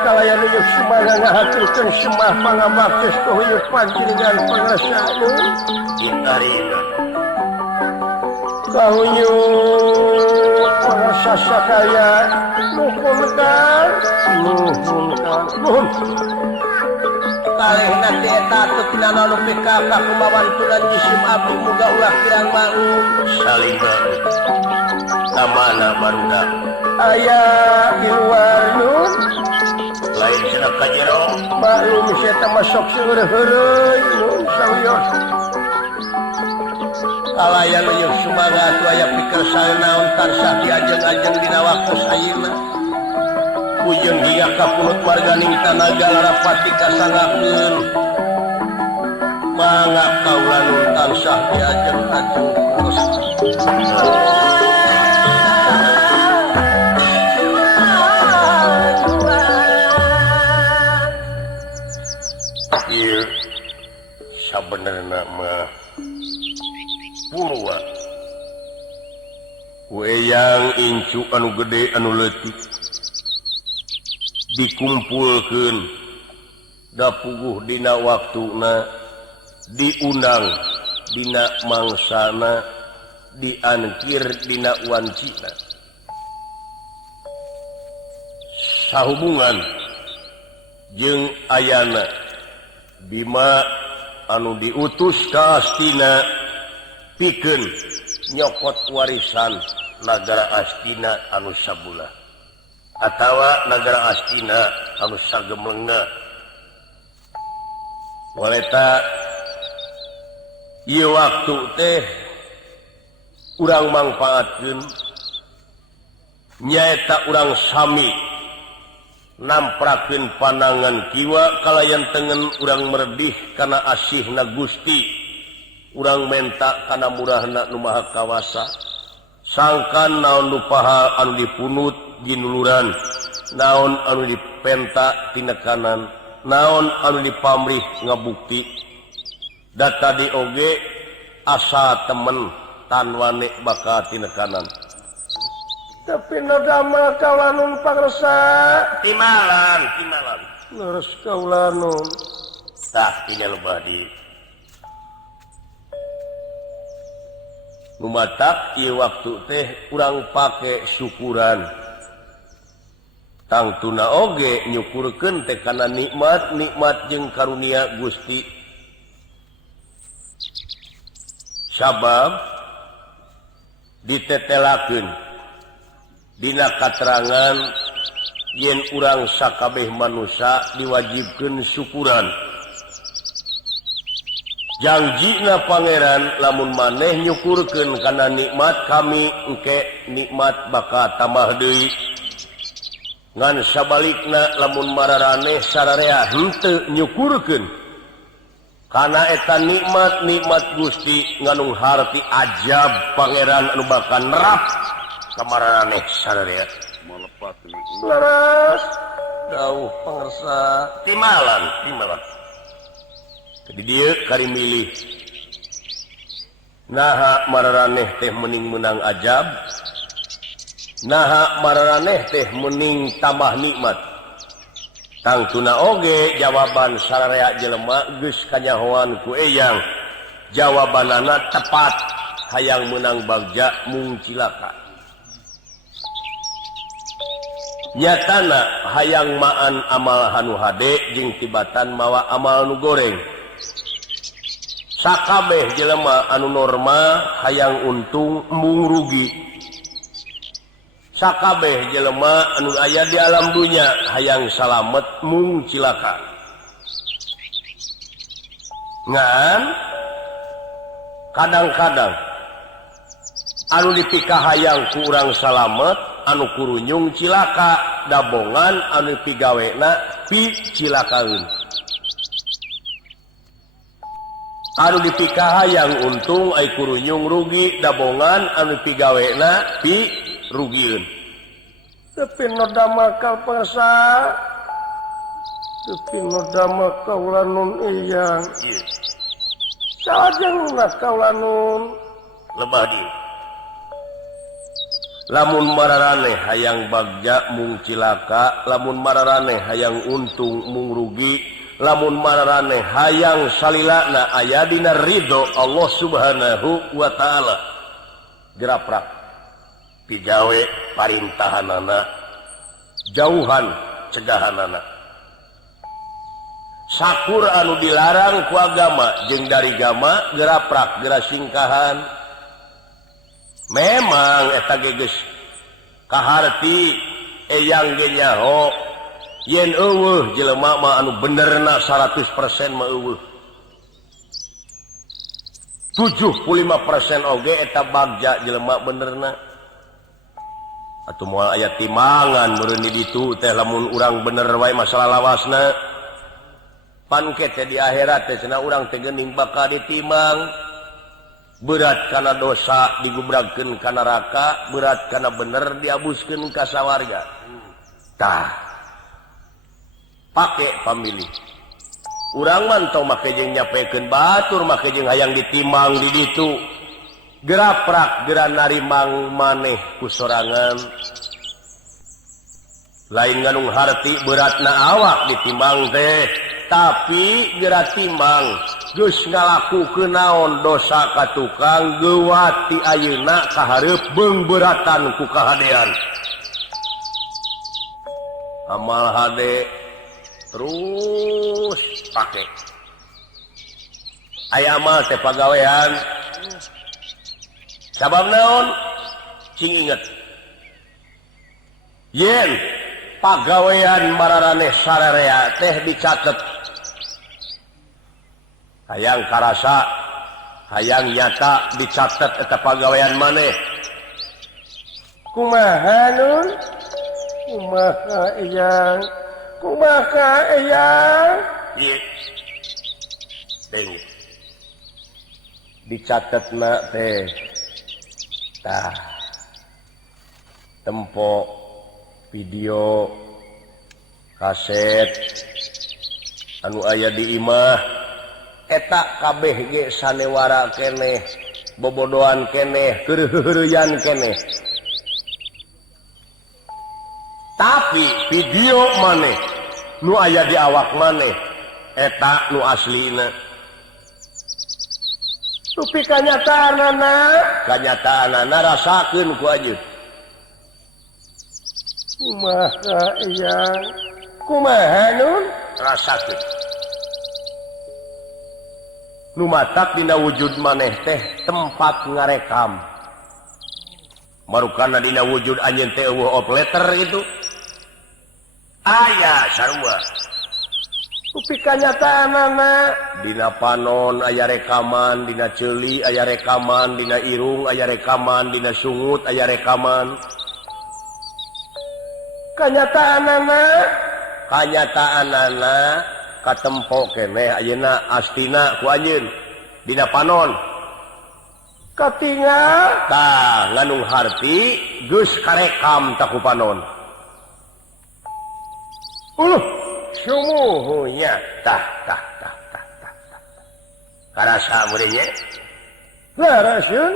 Kalayan semangat ngahaturkeun semah pangabakti kahuyuk panjenengan pangrasana kahuyuk pangrasa kaya nuhun kalehna teh eta tutuna nu PKK kumawan tulan nyisim abdi muga ulah kirang maung salingan kamana barudak aya di luar nun lain cenah ka jero maklum eta masuk seureureuy nun sawios kalayan yeuk sumaga atuh aya pikeun saeunaon tansah diajeng-ajeng dina waktu sayeuna pujeun dia ka pulut marganing tanaga larapati kasangakeun mangga kaula nun tansah diajeng-ajeng terus sabenerna mah purwa weyang incu anu gede anu leutik dikumpulkeun da puguh dina waktuna diundang dina mangsana diankir dina wancina sahubungan jeung ayana Bima anu diutus ka Astina pikeun nyokot warisan nagara Astina anu sabulah atawa nagara Astina anu sagemeungna waleta ieu waktu teh urang mangpaatkeun nyaeta urang sami namprakeun panangan kiwa kalayan tengen urang merdih kana asihna Gusti urang menta kana murahna nu maha kawasa sangkan naon nu paha anu dipunut jinuluran naon anu dipenta tinekanan naon anu dipamrih ngabukti da tadi oge asa temen tan wane bakal tinekanan tapi nodama kawanun pangresa timalan leres kaulanun tah tinggal badi lumatak ieu waktu teh urang pake syukuran tangtuna oge nyukurkeun teh kana nikmat jeung karunia Gusti sabab ditetelakeun dina katerangan yen urang sakabeh manusia diwajibkeun syukuran janjina pangeran lamun maneh nyukurkeun kana nikmat kami engke nikmat bakal tambah deui ngan sabalikna lamun mararaneh sararea henteu nyukurkeun kana eta nikmat Gusti nganu harti ajab pangeran anu bakal nerap kamararaneh sararea leres dauh pangresa timalan jadi dieu kari milih naha mararaneh teh meuning meunang ajab naha mararaneh teh meuning tambah nikmat tangtuna oge jawaban sararea jelema geus kanyahoan ku eyang jawabanana tepat hayang meunang bagja mung cilaka nyatana hayang maan amal hanu hade jeung tibatan mawa amal nu goreng sakabeh jelema anu normal hayang untung embung rugi sakabeh jelema anu aya di alam dunya hayang salamet mung cilaka ngan kadang-kadang anu dipikah hayang ku urang salamet anu kurunyung cilaka dabongan anu pigawena pi cilakaeun anu dipikah hayang untung ai kurunyung rugi dabongan anu pigawena pi rugieun tapi noda makal pangresa tapi noda makal lanun iyang salajengna kaulanun lebah di lamun mararane hayang bagja mung cilaka, lamun mararane hayang untung mung rugi, lamun mararane hayang salilana aya dina ridho Allah Subhanahu wa taala. Geraprak pijawe parintahanana, jauhan cegahanana. Sakur anu dilarang ku agama jeung dari gama geraprak gera singkahan. Memang eta geus kaharti eyang ge nyaho yen eueuh jelema mah anu benerna 100% mah eueuh. 75% oge eta bagja jelema benerna. Atuh moal aya timangan meureun di ditu teh lamun urang bener wae masalah lawasna. Panket teh di akhirat teh cenah urang teh geuning bakal ditimang. Berat karena dosa digubragkeun ka neraka, berat karena bener diabuskeun ka sawarga. Tah. Pake pamilih. Urang mantau make jeung nyapekeun batur, make jeung hayang ditimang di ditu. Geraprak gera narimang maneh ku sorangan. Lain nganung harti beratna awak ditimang teh, tapi gera timang geus ngalakukeun naon dosa ka tukang geuwat ti ayeuna kahareup beung beuratan ku kahadean. Amal hade terus pake. Aya amal teh pagawean. Sabab naon? Cing inget. Yen pagawean mararane sararea teh dicatet. Hayang karasa, hayang nyata dicatat eta pagawean maneh. Kumaha nun? Kumaha eyang? Kumaha eyang? Ieu. Deng. Dicatetna teh. Tah. Tempo video kaset anu aya di imah eta kabeh ge sanewara keneh, bobodohan keneh, keureuyan keneh. Tapi video maneh nu aya di awak maneh eta nu aslina. Tapi kanyataanana rasakeun ku ajeun. Kumaha eyang? Kumaha nun? Rasakeun. Nu matak dina wujud maneh teh tempat ngarekam. Marukana dina wujud anjeun teh eueuh opleter gitu. Aya sarua. Tapi kanyataanana Dina panon aya rekaman, dina ceuli aya rekaman, dina irung aya rekaman, dina sungut aya rekaman. Kanyataanana katempo keneh ayeuna astina ku anjeun dina panon. katingal Tah nganung harti geus karekam ta ku panon. Sumuhunya tah. Karasa meureun laraseun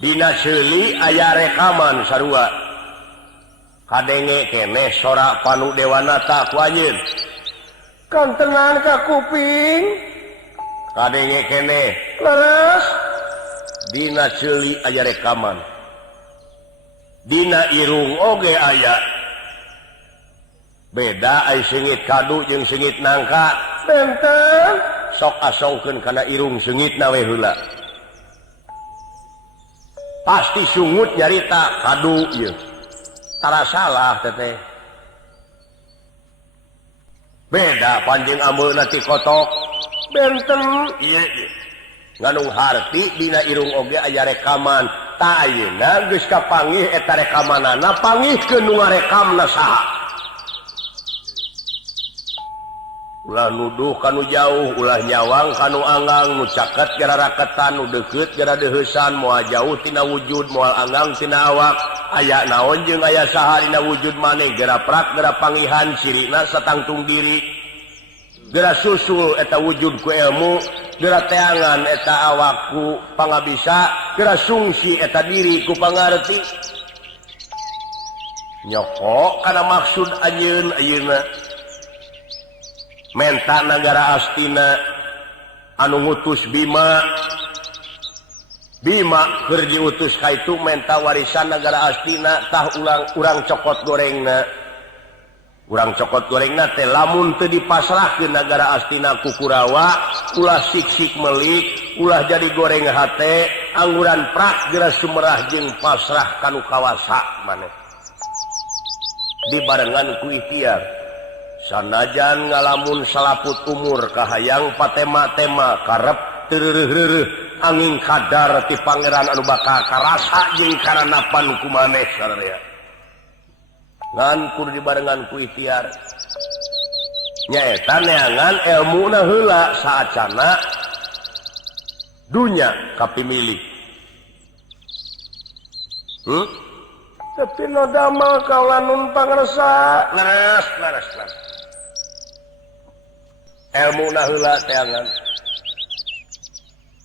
dina ceuli aya rekaman sarua. Kadenge keneh sora Panu Dewanata ku anjeun. kantenan ka kuping Kadenge keneh leres dina ceuli aya rekaman. Dina irung oge aya. Beda ai sengit kadu jeung sengit nangka. benten Sok asongkeun kana irung sengitna we heula. Pasti sungut nyarita kadu ieu. Tara salah teteh. Beda panjang ameuna ti kotok. benten Ieu. Nganung harti dina irung oge aya rekaman. Ta ayeuna geus kapanggih eta rekamanana panggihkeun nu ngarekamna saha. Ulah nuduh kanu jauh, ulah nyawang kanu anggang, nu caket gara raketan, nu deukeut gara deuheusan, moal jauh tina wujud, moal anggang tina awak. Aya naon jeung aya saha dina wujud maneh, gara prak gara pangihan, sirina satangtung diri. gerak susul eta wujud ku ilmu gerak teangan eta awakku pangabisa gerak sungsi eta diri ku pangarti nyoko karena maksud anjeun ayeuna menta nagara Astina anu ngutus Bima keur diutus ka itu menta warisan nagara Astina tah urang cokot gorengna teh lamun teu dipasrahkeun nagara Astina ku Kurawa ulah sik-sik melik ulah jadi goreng hate angguran prak geura sumerah jeung pasrah kanu kawasa maneh dibarengan ku ikhtiar sanajan ngalamun salaput umur kahayang patema-tema karep teureureuh angin kadar ti pangeran anu bakal karasa jeung karanapan ku maneh sararea ngan kudu dibarengan ku ikhtiar nyaeta neangan elmuna heula saacana dunya kapimilih tapi no damel kalanun pangresa leres elmuna heula teangan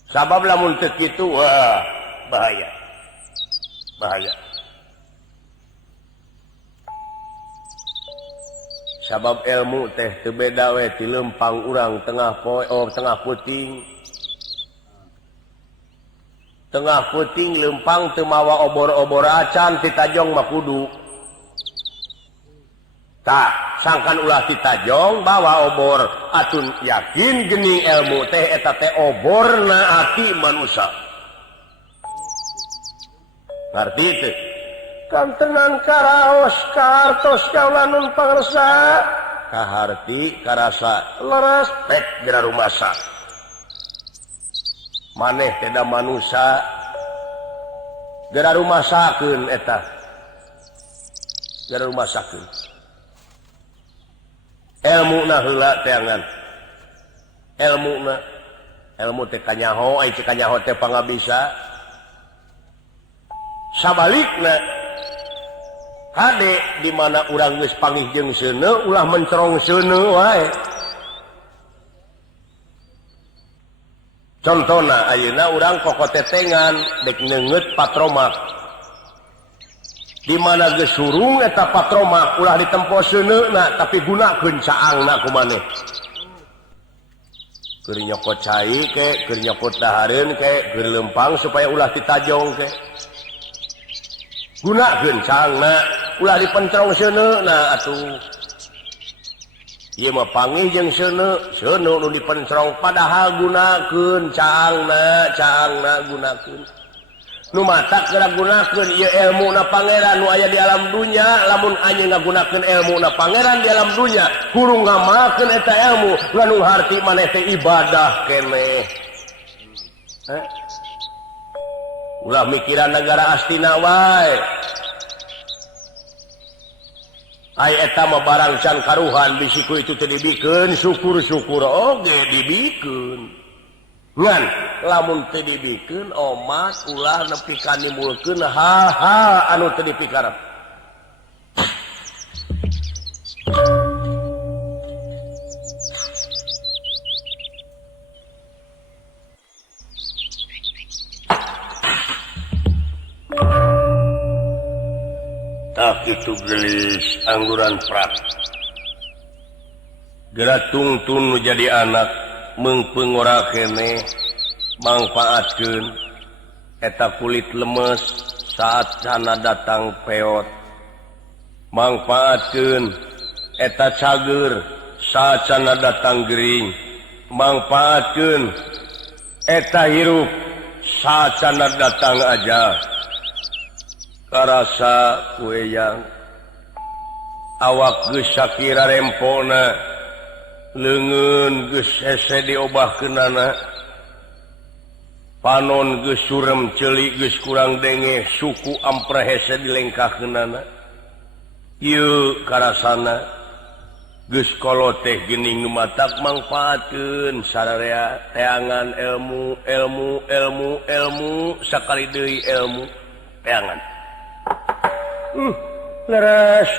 sabab lamun teu kitu wah bahaya sabab ilmu teh teu beda we ti leumpang urang tengah puting leumpang teu mawa obor-obor acan ti tajong mah kudu tah sangkan ulah ti tajong bawa obor atun yakin geuning ilmu teh eta teh oborna ati manusia ngarti teu kantenan karaos kartos kaulanun pangresa kaharti karasa leres pek dina rumasa maneh teda manusia geura rumasakeun eta geura rumasakeun elmuna heula teangan ilmu teh kanyaho ai teh kanyaho teh pangabisa sabalikna hade di mana urang geus panggih jeung seuneu ulah mencerong seuneu wae contona ayeuna urang kokotetengan dek neungeut patromak di mana geus surung eta patromak ulah ditempo seuneuna tapi gunakeun caangna kumaneh keur nyokot cai ke keur nyokot dahareun ke keur leumpang supaya ulah ditajong ke gunakeun caangna ulah dipencerong seuneuna atuh ieu mah panggih jeung seuneu nu dipencerong padahal gunakeun caangna gunakeun nu matak geura gunakeun ieu ilmuna pangeran nu aya di alam dunya lamun anjeun ngagunakeun ilmuna pangeran di alam dunya kudu ngamalkeun eta ilmu nu harti maneh teh ibadah keneh ulah mikiran negara Astina wae ai eta mah barang can karuhan bisi ku itu teu dibikeun syukur-syukur oge dibikeun ngan lamun teu dibikeun omat ulah nepi ka nimulkeun hal-hal anu teu dipikareun tak itu gelis angguran prak geura tungtun nu jadi anak meungpeung kene mangpaatkeun eta kulit lemes saat sana datang peot mangpaatkeun eta cager saat sana datang gering mangpaatkeun eta hirup saat sana datang ajal karasa kueyang awak geus sakira rempona leungeun geus hese diobahkeunana panon geus surem ceuli geus kurang denge suku ampre hese dilengkahkeunana ieu karasana geus kolot teh geuning nu matak mangpaatkeun sararea teangan ilmu sakali deui ilmu teangan leres